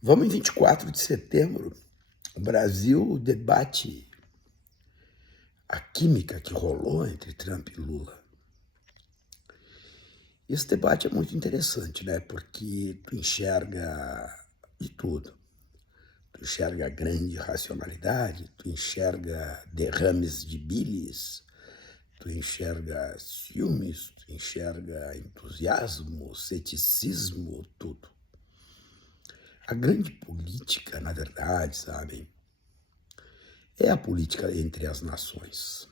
Vamos em 24 de setembro. O Brasil debate a química que rolou entre Trump e Lula. Esse debate é muito interessante, né? Porque tu enxerga de tudo. Tu enxerga grande racionalidade, tu enxerga derrames de bilis, tu enxerga ciúmes, tu enxerga entusiasmo, ceticismo, tudo. A grande política, na verdade, sabem, é a política entre as nações.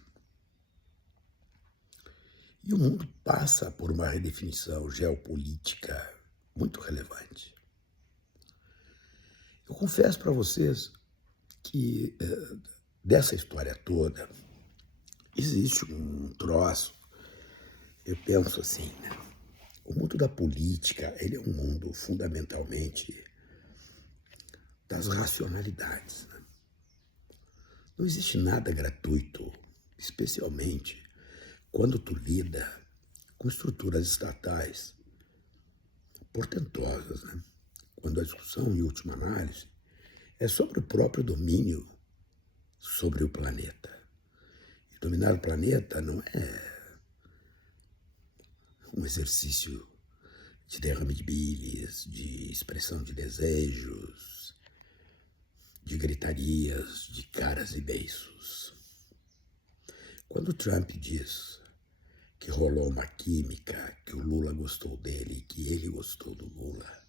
E o mundo passa por uma redefinição geopolítica muito relevante. Eu confesso para vocês que dessa história toda existe um troço, eu penso assim, né? O mundo da política, ele é um mundo fundamentalmente das racionalidades, né? Não existe nada gratuito, especialmente quando tu lida com estruturas estatais portentosas, né? Quando a discussão, em última análise, é sobre o próprio domínio sobre o planeta. E dominar o planeta não é um exercício de derrame de bilis, de expressão de desejos, de gritarias, de caras e beiços. Quando Trump diz que rolou uma química, que o Lula gostou dele, que ele gostou do Lula,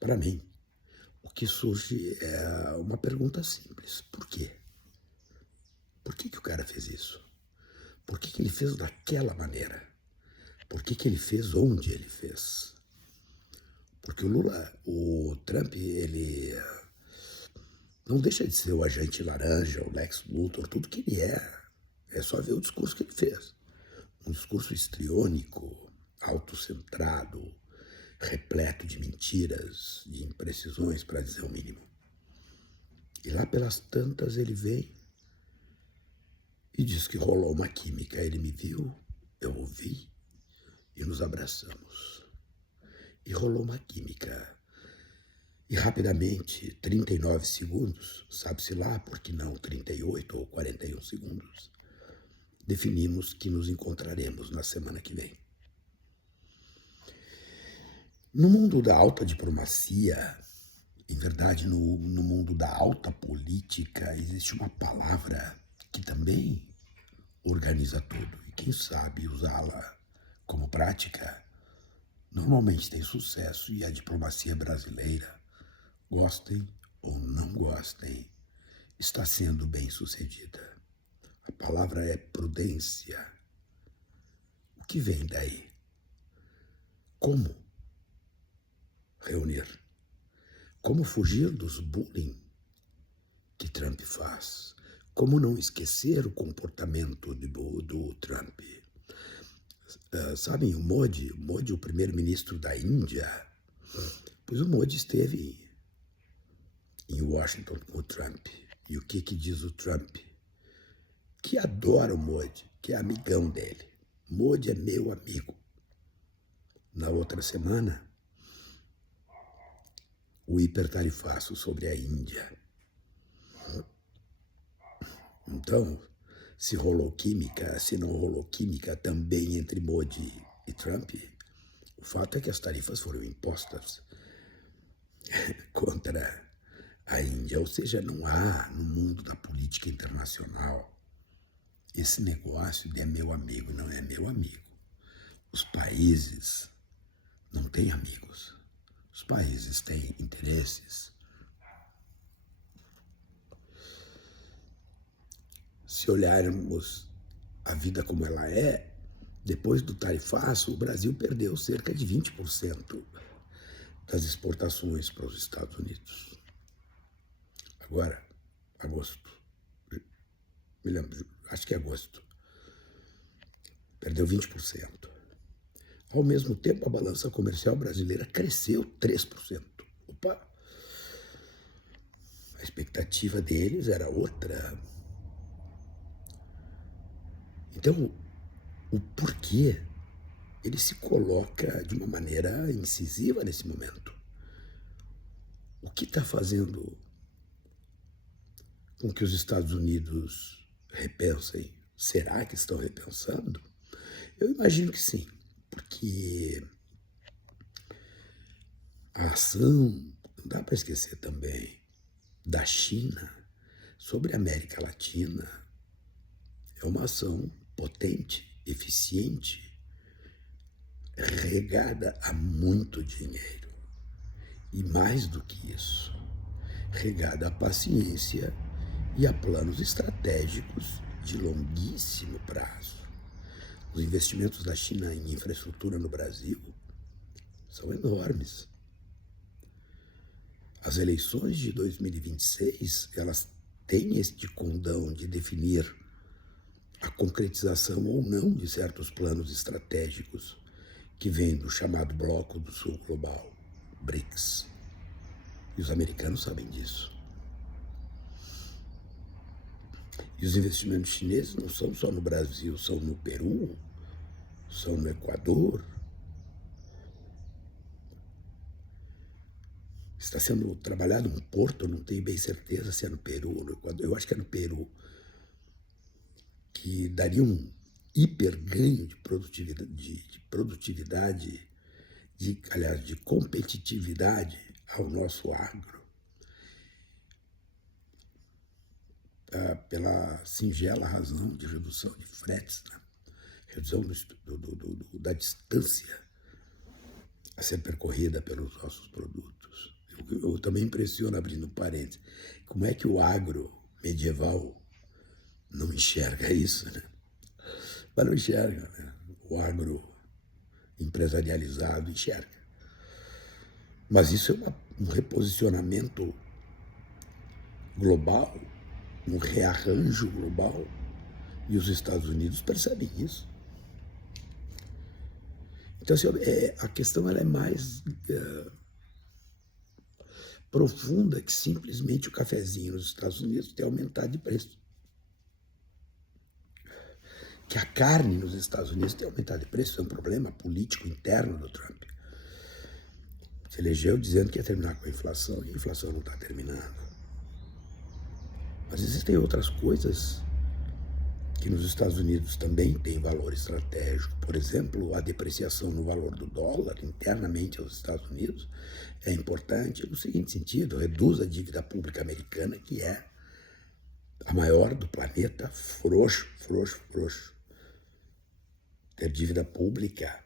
para mim, o que surge é uma pergunta simples. Por quê? Por que o cara fez isso? Por que ele fez daquela maneira? Por que ele fez onde ele fez? Porque o Trump, ele não deixa de ser o agente laranja, o Lex Luthor, tudo que ele é. É só ver o discurso que ele fez. Um discurso histriônico, autocentrado, repleto de mentiras, de imprecisões, para dizer o mínimo. E lá pelas tantas ele vem e diz que rolou uma química. Ele me viu, eu ouvi e nos abraçamos. E rolou uma química. E rapidamente, 39 segundos, sabe-se lá, por que não 38 ou 41 segundos, definimos que nos encontraremos na semana que vem. No mundo da alta diplomacia, em verdade, no mundo da alta política, existe uma palavra que também organiza tudo. E quem sabe usá-la como prática, normalmente tem sucesso. E a diplomacia brasileira, gostem ou não gostem, está sendo bem sucedida. A palavra é prudência. O que vem daí? Como reunir? Como fugir dos bullying que Trump faz? Como não esquecer o comportamento do Trump? Sabem, o Modi, o primeiro-ministro da Índia, pois o Modi esteve em Washington com o Trump. E o que diz o Trump? Que adora o Modi, que é amigão dele. Modi é meu amigo. Na outra semana, o hipertarifaço sobre a Índia. Então, se rolou química, se não rolou química também entre Modi e Trump, o fato é que as tarifas foram impostas contra a Índia. Ou seja, não há no mundo da política internacional esse negócio de é meu amigo, não é meu amigo. Os países não têm amigos. Os países têm interesses. Se olharmos a vida como ela é, depois do tarifaço, o Brasil perdeu cerca de 20% das exportações para os Estados Unidos. Agora, agosto, me lembro, acho que é agosto, perdeu 20%. Ao mesmo tempo, a balança comercial brasileira cresceu 3%. Opa! A expectativa deles era outra. Então, o porquê ele se coloca de uma maneira incisiva nesse momento. O que está fazendo com que os Estados Unidos repensem? Será que estão repensando? Eu imagino que sim, porque a ação, não dá para esquecer também, da China sobre a América Latina é uma ação potente, eficiente, regada a muito dinheiro. E mais do que isso, regada a paciência e a planos estratégicos de longuíssimo prazo. Os investimentos da China em infraestrutura no Brasil são enormes. As eleições de 2026, elas têm este condão de definir a concretização ou não de certos planos estratégicos que vêm do chamado Bloco do Sul Global, BRICS. E os americanos sabem disso. E os investimentos chineses não são só no Brasil, são no Peru, são no Equador. Está sendo trabalhado um porto, eu não tenho bem certeza se é no Peru ou no Equador, eu acho que é no Peru, que daria um hiper ganho de produtividade, aliás, de competitividade ao nosso agro, pela singela razão de redução de fretes, né? Redução da distância a ser percorrida pelos nossos produtos. Eu também impressiono, abrindo parênteses, como é que o agro medieval não enxerga isso, né? Mas não enxerga, né? O agro empresarializado enxerga. Mas isso é um reposicionamento global, um rearranjo global, e os Estados Unidos percebem isso. Então, assim, a questão ela é mais profunda que simplesmente o cafezinho nos Estados Unidos ter aumentado de preço. Que a carne nos Estados Unidos tem aumentado de preço, é um problema político interno do Trump. Se elegeu dizendo que ia terminar com a inflação, e a inflação não está terminando. Mas existem outras coisas que nos Estados Unidos também têm valor estratégico. Por exemplo, a depreciação no valor do dólar internamente aos Estados Unidos é importante no seguinte sentido: reduz a dívida pública americana, que é a maior do planeta, frouxo. Ter dívida pública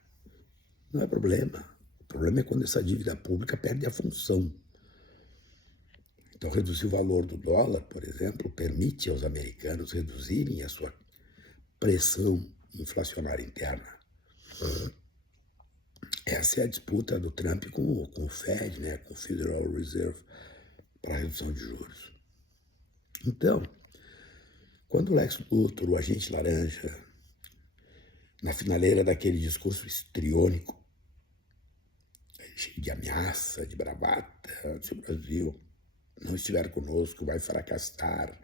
não é problema. O problema é quando essa dívida pública perde a função. Então, reduzir o valor do dólar, por exemplo, permite aos americanos reduzirem a sua pressão inflacionária interna. Essa é a disputa do Trump com o Fed, né, com o Federal Reserve, para a redução de juros. Então, quando o Lex Luthor, o agente laranja, na finaleira daquele discurso histriônico, cheio de ameaça, de bravata, se o Brasil não estiver conosco, vai fracassar,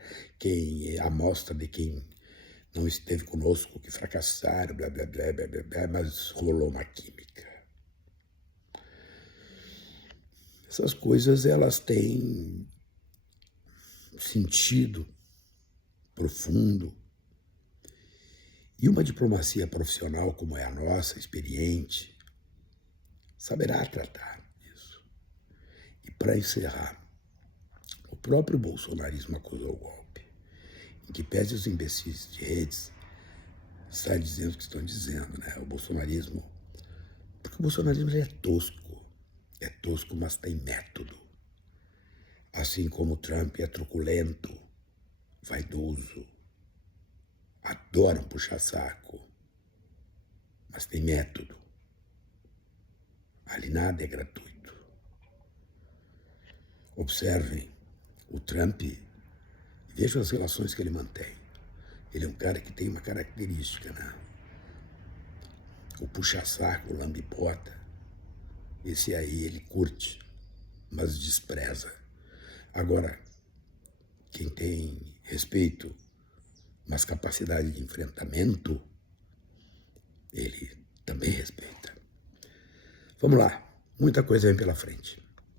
a amostra de quem não esteve conosco que fracassaram, blá, blá, blá, blá, blá, blá, mas rolou uma química. Essas coisas, elas têm sentido profundo. E uma diplomacia profissional como é a nossa, experiente, saberá tratar isso. E para encerrar, o próprio bolsonarismo acusou o golpe, em que pese os imbecis de redes estarem dizendo o que estão dizendo, né? O bolsonarismo, porque o bolsonarismo é tosco, mas tem método. Assim como o Trump é truculento, vaidoso, adora um puxa-saco, mas tem método. Ali nada é gratuito. Observem o Trump e vejam as relações que ele mantém. Ele é um cara que tem uma característica, né? O puxa-saco, o lambe-bota, esse aí ele curte, mas despreza. Agora, quem tem respeito, mas capacidade de enfrentamento, ele também respeita. Vamos lá, muita coisa vem pela frente.